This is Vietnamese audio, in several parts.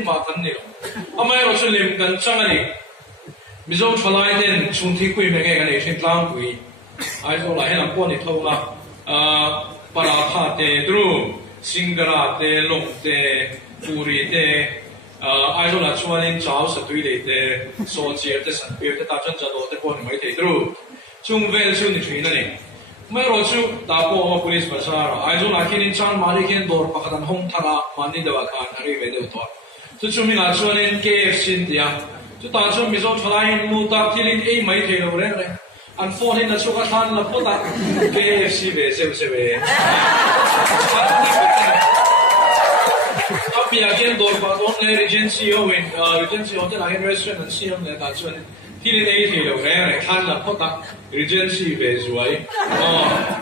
mà thân nhiều amai rồi xin liêm gần trăm này mizo thalai den chung thi quy mấy cái này trên lang quy ai rồi lại làm quan thì thôi mà paratha te drum singara te long te puri te ai rồi là chuan in cháo sát tùy để te so chia te sản biểu te ta chân chân đồ te quan thì mấy te drum chung về chung thì chuyện này mấy rồi chung ta có police bắt ra ai rồi là khi in chan mà đi khi door pakhat an hong thara mani dewa khan hari về đều to chú chúng mình là cho nên KFC đi à, chú ta cho mình cho thay mua tạp thì lên ấy mấy thế đâu đấy, anh phone lên là cho các bạn là phụ tạp KFC về xem về, bây giờ cái đồ bảo tồn này Regency hotel là cái restaurant siêu này ta cho nên thì lên ấy thế đâu đấy, khăn là phụ tạp Regency về rồi,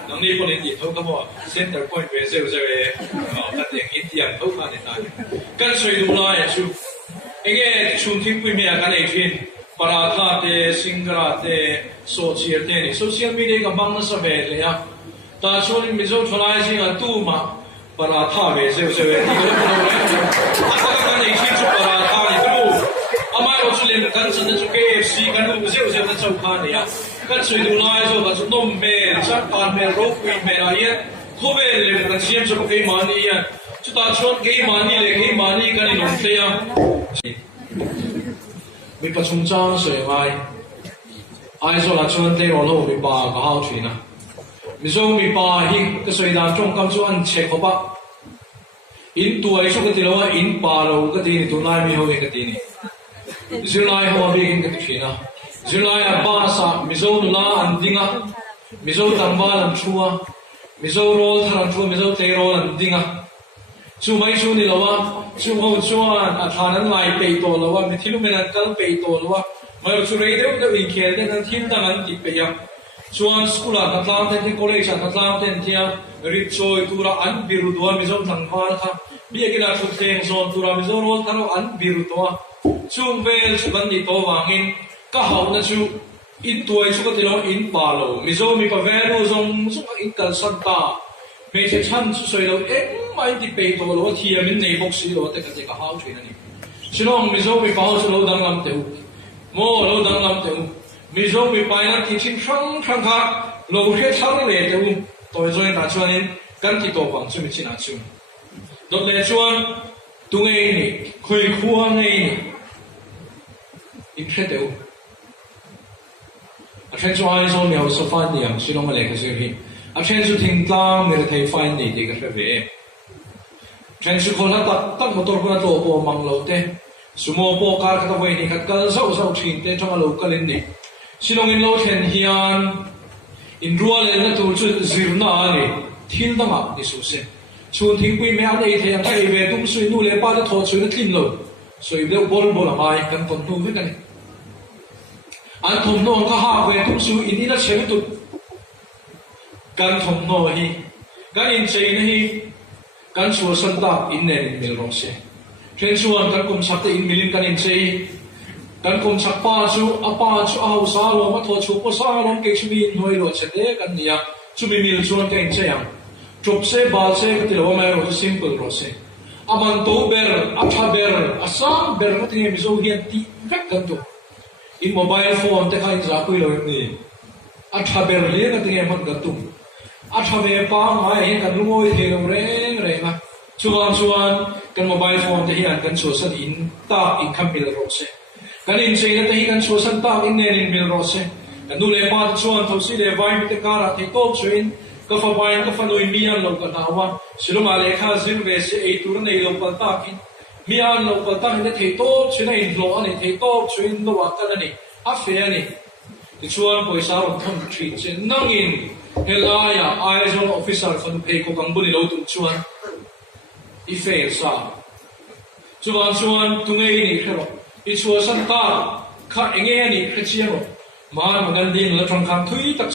nông nghiệp bên đi thôi các bạn, center point về xem về, các tiếng Indian thôi mà này ta. Kan soi du lai chu ege chung thing pui me kan ei thin paratha te singara te so chia te ni social media ka bang na sa ve le ya ta chon mi zo tholai singa tu ma paratha ve se se ve ti ko ko kan ei thin chu paratha ni tu amai ro chu len kan san chu KFC kan u se se na chau kha ne ya kan soi du lai so ka chu nom me cha pan me ro pui me a ye ko ve le kan siam chu ke ma ni ya chú ta chọn cái mani lấy cái mani cái này nông thế à mình bắt chung trang sợi mai ai cho là chọn thế rồi lâu mình bà cái hao chuyện à mình cho mình bà hi cái sợi đàn trong cam cho anh check hộp á in tuổi cho cái tiền đó in bà lâu cái tiền tụi này mình hồi cái tiền này July hoa bị cái chuyện à July à ba sa mình cho là anh đinh à mình cho tăng ba làm chua mình cho roll thằng chua mình cho tê roll làm đinh à chú mấy chú này là chú hậu chuan thằng anh lại bày tổ là mình thiếu mình ăn cơm bày tổ là mà chú này đâu có bị kẹt nên anh thiên đang ăn thịt bày à chuan school à thật làm tên college à thật làm tên thia rich joy tu ra ăn biru đua mình giống thằng hoa ha bây giờ cái là chút tiền zone tu ra mình giống roll thằng ăn biru đua chú về chú vẫn đi tổ vàng in cả hậu là chú in tuổi chú có thể nói in ba lô mình giống mình có vẻ nó giống chú có in cần sân ta mình sẽ chăn chú soi đâu mai đi bày tổ lo thì mình nei bốc xí lo tất cả cái hao chuyện này xin ông mình zo mình bảo cho lo đang làm tiểu mua lo đang làm tiểu mình zo mình bài năng thì chính sang sang khác lo hết sang về tiểu tôi rồi ta cho nên căn thì tổ bằng cho mình chỉ là chung đột nhiên chuan tung ấy này khơi khua này ít hết tiểu anh cho ai zo nhiều số fan đi xin ông lại cái gì anh cho thỉnh tlang người thấy fan đi thì cái về Chen su khol tak motor ko na to po mang lo te sumo po kar ka wei ni khat kal so thin te thang lo kalin ni silong in lo then hian in rual le na tur chu zirna ni thil danga ni su se chun thing pui me an ei the an thai ve tum sui nu le pa da tho chui na thin lo soi le bol mai kan ton tu ve kan ni an thom no ka ha ve tum su in ina chhe tu kan thom no hi kan in chei na hi kan chua san ta in nen mil rong se chen chuan kan kum chak te in milin kan in chei kan kum chak pa chu au sa lo ma tho chu po sa lo ke chu min hoi lo che de kan nia chu mi mil chuan ke in chei ang chop se ba se ke lo ma ro simple ro se aman to ber atha ber asam ber ma ti mi zo hian ti vek kan to in mobile phone te khain za pui lo ni atha ber le ka ti man ka tum Athawe pa ngai kan rumoi the lo re ma chuan kan mobile phone te hian kan social in ta in khambil ro se kan in cheina te hi kan social ta in nen in bil ro se kan nu le pa chuan thosi le vai mi te kara the top chuin ka fa bai ka fa noi mian lo ka nawa siloma le kha zin ve se ei tur nei lo pa ta kin mian lo pa ta ne the top chuin in lo ani the top chuin lo wa kan ani a fe ani ti chuan poisa ro tham thi chen nangin helaya aizol officer fan pay ko kang buni lo tum chuan I fail sa chuan tungei ni khero I chua san ta kha enge ni khachiang man magan din la thang khang thui tak